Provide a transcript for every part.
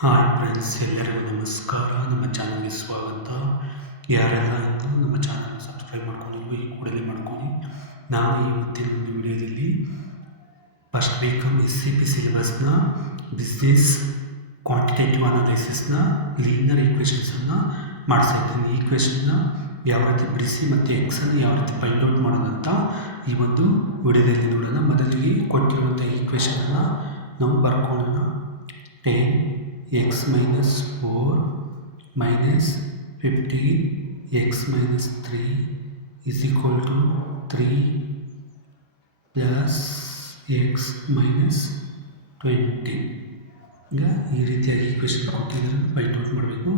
Hi friends, ಎಲ್ಲರಿಗೂ ನಮಸ್ಕಾರ. ನಮ್ಮ ಚಾನಲ್ಗೆ ಸ್ವಾಗತ. ಯಾರೆಲ್ಲ ಇನ್ನು ನಮ್ಮ ಚಾನಲ್ ಸಬ್ಸ್ಕ್ರೈಬ್ ಮಾಡ್ಕೊಂಡಿಲ್ವೋ ಈ ಕೂಡಲೇ ಮಾಡ್ಕೊಳ್ಳಿ. ನಾವು ಇವತ್ತಿನ ಒಂದು ವಿಡಿಯೋದಲ್ಲಿ ಫಸ್ಟ್ BCom SCP ಸಿಲೆಬಸ್ನ ಬಿಸ್ನೆಸ್ ಕ್ವಾಂಟಿಟೇಟಿವ್ ಅನಾಲಿಸಿಸ್ನ ಲೀನಿಯರ್ ಈಕ್ವೇಷನ್ಸನ್ನು ಮಾಡಿಸ್ತಾ ಇದ್ದೀನಿ. ಈಕ್ವೇಷನ್ನ ಯಾವ ರೀತಿ ಬಿಡಿಸಿ ಮತ್ತು ಎಕ್ಸನ್ನು ಯಾವ ರೀತಿ ಫೈಂಡ್ ಔಟ್ ಮಾಡೋದಂತ ಈ ಒಂದು ವಿಡಿಯೋದಲ್ಲಿ ನೋಡೋಣ. ಮೊದಲಿಗೆ ಕೊಟ್ಟಿರುವಂಥ ಈಕ್ವೇಷನನ್ನು ನಾವು ಬರ್ಕೊಳ್ಳೋಣ. 10x minus 4 minus 15x minus 3 is equal to 3 plus x minus 20. ಈಗ ಈ ರೀತಿಯಾಗಿ ಈಕ್ವೇಷನ್ ಕೊಟ್ಟಿದ್ದಾರೆ, ಫೈಂಡ್ ಔಟ್ ಮಾಡಬೇಕು.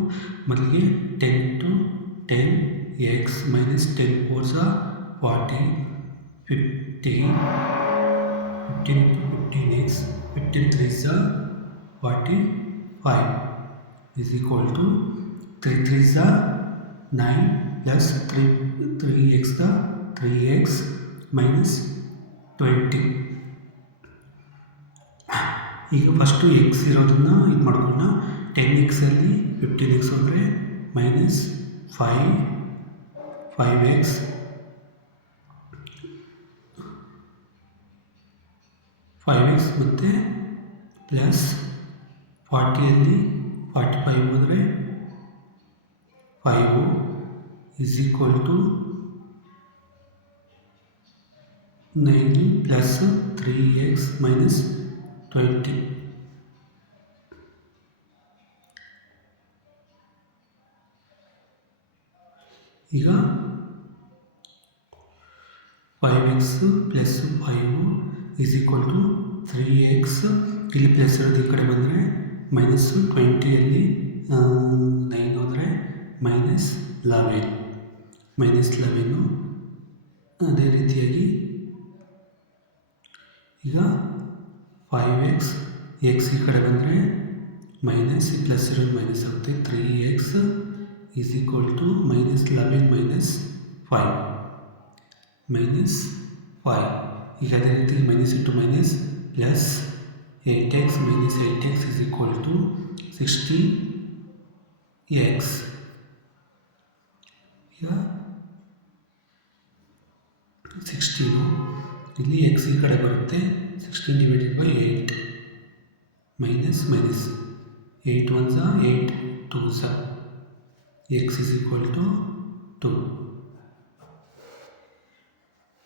ಮೊದಲಿಗೆ 10 to 10 x minus 10 4s 40, 50, 15 to 15x, 15 3s 45 is equal to 3 3s 9 plus 3x 3x minus 20. ಈಗ ಫಸ್ಟು ಎಕ್ಸ್ ಇರೋದನ್ನು ಇದು ಮಾಡ್ಕೊಳ್ಳೋಣ. 10x ಅಲ್ಲಿ 15x ಅಂದರೆ ಮೈನಸ್ 5x ಮತ್ತು ಪ್ಲಸ್ 40ಅಲ್ಲಿ 45 ಹೋದರೆ 5 is equal to 9 plus 3x minus 20. ಈಗ 5x plus 5 is equal to 3x. ಇಲ್ಲಿ ಪ್ಲಸ್ ಇರೋದು ಈ ಕಡೆ ಬಂದರೆ ಮೈನಸ್ 20ಅಲ್ಲಿ 9 ಹೋದರೆ ಮೈನಸ್ 11. ಅದೇ ರೀತಿಯಾಗಿ ಈಗ 5x ಎಕ್ಸ್ ಈ ಕಡೆ ಬಂದರೆ ಮೈನಸ್ ಪ್ಲಸ್ ಇರೋದು ಮೈನಸ್ ಆಗುತ್ತೆ. 3x is equal to minus 11 minus 5. ಈಗ ಅದೇ ರೀತಿ minus into minus plus 8x minus 8x is equal to 16x. ಈಗ 16 ಇಲ್ಲಿ x ಈ ಕಡೆ ಬರುತ್ತೆ. 16 divided by 8 minus 8 1s 8 2s x is equal to 2.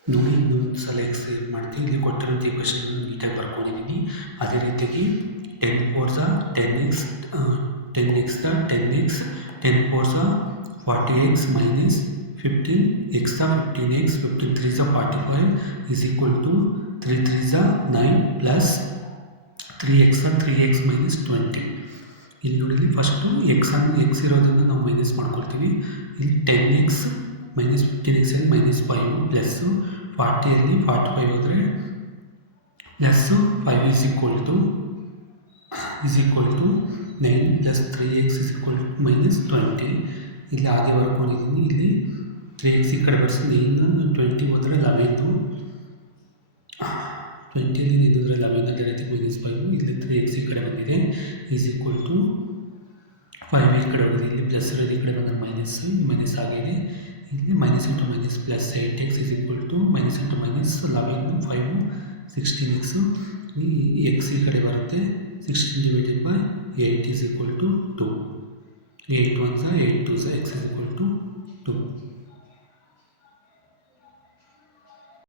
ನೋಡಿ, ಇನ್ನೊಂದು ಸಲ ಎಕ್ಸ್ ಮಾಡ್ತೀವಿ. ಇಲ್ಲಿ ಕೊಟ್ಟಿರೋಂಥ ಈಕ್ವೇಷನ್ ನೀಟಾಗಿ ಬರ್ಕೊಂಡಿದ್ದೀನಿ. ಅದೇ ರೀತಿಯಾಗಿ 10 4s 10x 10x 10x 10 4s 40x minus 15x 15x 15 3s 45 is equal to 3 3s 9 plus 3x 3x minus 20. ಇಲ್ಲಿ ನೋಡಿ, ಫಸ್ಟು ಎಕ್ಸ್ ಇರೋದನ್ನು ನಾವು ಮೈನಸ್ ಮಾಡ್ಕೊಳ್ತೀವಿ. ಇಲ್ಲಿ 10x ಮೈನಸ್ 15x ಅಲ್ಲಿ ಮೈನಸ್ 5 ಪ್ಲಸ್ಸು 40ಅಲ್ಲಿ 45 ಹೋದರೆ plus 5 is equal to 9 plus 3x is equal to minus 20. ಇಲ್ಲಿ ಹಾಗೆ ಬರ್ಕೊಂಡಿದ್ದೀನಿ. ಇಲ್ಲಿ 3x ಈ ಕಡೆ ಬರ್ಸಿ 9 20 ಹೋದರೆ 11, 20ಅಲ್ಲಿ 9 ಹೋದರೆ 11, ಅದೇ ರೀತಿ ಮೈನಸ್ 5. ಇಲ್ಲಿ 3x ಈ ಕಡೆ ಬಂದಿದೆ ಈಸ್ ಈಕ್ವಲ್ ಟು 5 ಈ ಕಡೆ ಹೋಗಿದೆ. ಇಲ್ಲಿ ಪ್ಲಸ್ ಇರೋದು ಈ ಕಡೆ ಬಂದರೆ ಮೈನಸ್ ಆಗಿದೆ. ಇಲ್ಲಿ minus into minus plus 8x is equal to minus into minus 11 5 16x. ಈ ಎಕ್ಸ್ ಈ ಕಡೆ ಬರುತ್ತೆ. 16 divided by 8 is equal to 2. 8 1s 8 2s